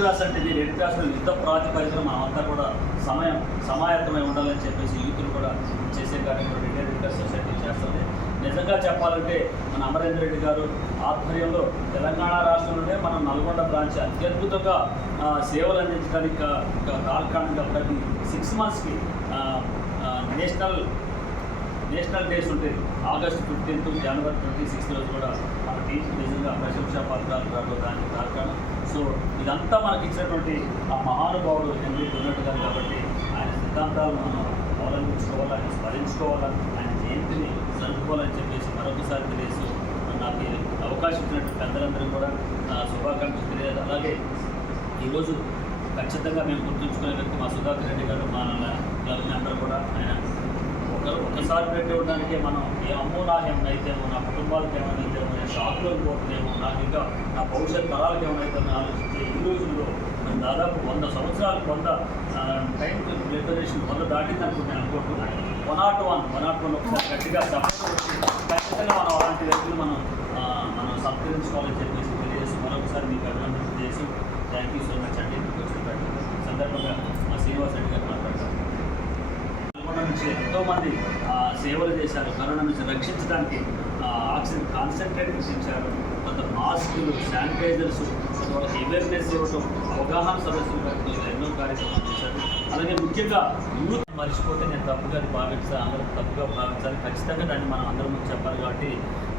Class అంటే ఇది red class యుద్ధ ప్రాతిపదికన మనమంతా కూడా సమయం సమాయత్తమై ఉండాలని చెప్పేసి యూత్లు కూడా చేసే కార్యక్రమం ఇండియన్ రెడ్ సొసైటీ చేస్తుంది. నిజంగా చెప్పాలంటే మన అమరేంద్ర రెడ్డి గారు ఆధ్వర్యంలో తెలంగాణ రాష్ట్రంలోనే మన నల్గొండ బ్రాంచ్ అత్యద్భుతంగా సేవలు అందించడానికి కా- ప్రతి సిక్స్ మంత్స్కి నేషనల్ నేషనల్ డేస్ ఉంటాయి. ఆగస్ట్ ఫిఫ్టీన్త్ జనవరి ట్వంటీ సిక్స్త్ రోజు కూడా మన టీం నిజంగా ప్రశంసా పత్రాలు దానికి కారణం సో ఇదంతా మనకి ఇచ్చినటువంటి ఆ మహానుభావుడు హెన్రీ ఉన్నట్టుగా గారు కాబట్టి ఆయన సిద్ధాంతాలు మనం అవలంబించుకోవాలి ఆయన స్మరించుకోవాలి ఆయన జయంతిని జరుపుకోవాలని చెప్పేసి మరొకసారి తెలియజేస్తూ నాకు అవకాశం ఇచ్చినట్టు పెద్దలందరూ కూడా నా శుభాకాంక్షలు తెలియదు అలాగే ఈరోజు ఖచ్చితంగా మేము గుర్తుంచుకునే వ్యక్తి మా సుధాకర్ రెడ్డి గారు మా క్లబ్ మెంబర్ కూడా ఆయన ఒకసారి పెట్టి ఉండడానికి మనం ఏ అమ్మో ఏమైనా అయితేమో నా కుటుంబాలకు ఏమైనా అయితేమో నేను షాప్లోకి పోతుందేమో నాకు ఇంకా నా భవిష్యత్ తరాలకు ఏమైనా అయితేమో ఆలోచించే ఈ రోజుల్లో దాదాపు వంద సంవత్సరాలు వంద టైం ప్రిపరేషన్ వంద దాటింది అనుకుంటే అనుకుంటున్నాను. One nought one one nought one ఒకసారి గట్టిగా ఖచ్చితంగా మనం అలాంటి వ్యక్తులు మనం మనం సంప్రదించుకోవాలని చెప్పేసి తెలియజేసి మరొకసారి మీకు అభినందన చేసి థ్యాంక్ యూ సో మచ్ అండి మీకు వచ్చిన సందర్భంగా మా శ్రీనివాస్ రెడ్డి గారు మాట్లాడతారు నల్గొండ నుంచి ఎంతోమంది సేవలు చేశారు. కరోనా నుంచి రక్షించడానికి ఆక్సిజన్ కాన్సన్ట్రేట్ ఇచ్చారు కొంత మాస్కులు శానిటైజర్స్ కొంతవరకు అవేర్నెస్ ఇవ్వటం అవగాహన సదస్సులు పెట్టడం ఎన్నో కార్యక్రమాలు చేశారు. అలాగే ముఖ్యంగా యూత్ మర్చిపోతే నేను తప్పుగా భావించాలి అందరూ తప్పుగా భావించాలి. ఖచ్చితంగా దాన్ని మనం అందరం చెప్పాలి కాబట్టి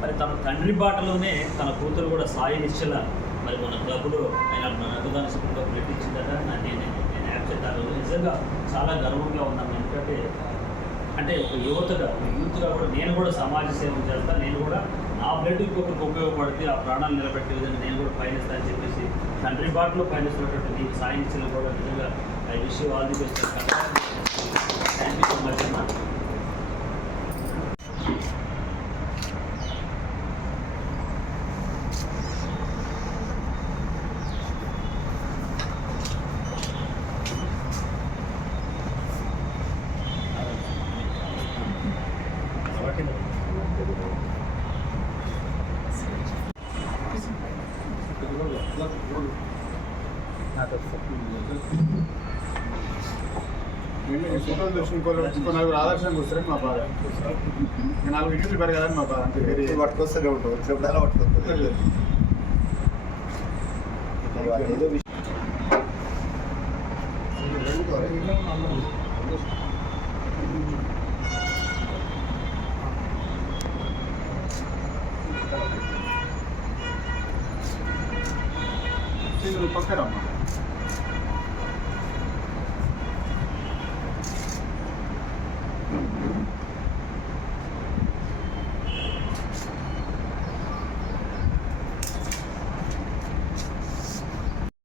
మరి తన తండ్రి బాటలోనే తన కూతురు కూడా సాయి నిశ్చల మరి మన క్లబ్లో ఆయన మన రఘుదాన శిబిరంలో పెట్టించిందట నేను నేను యాప్ చేస్తాను నిజంగా చాలా గర్వంగా ఉన్నాను. ఎందుకంటే అంటే ఒక యువతగా ఒక యూత్గా కూడా నేను కూడా సమాజ సేవ చేస్తాను నేను కూడా నా బ్లడ్ ఇంకొకరికి ఉపయోగపడితే ఆ ప్రాణాలు నిలబెట్టే విధంగా నేను కూడా పయనిస్తానని చెప్పేసి తండ్రి బాటలో పయనిస్తున్నటువంటి నీకు సాయించిన కూడా నిజంగా I wish all the best. Thank you so much అన్న ఫోటోలు చూసి ఇంకో ఇంకో నలుగురు ఆదర్శంగా వస్తారు మా బాధ నాలుగు ఇంటికి పెరగాలని మా బాధ అంతే వేరే పట్టుకొస్తూనే వచ్చినప్పుడల్లా పట్టుకొస్తుంది ఏదో విషయం పక్కరమ్మా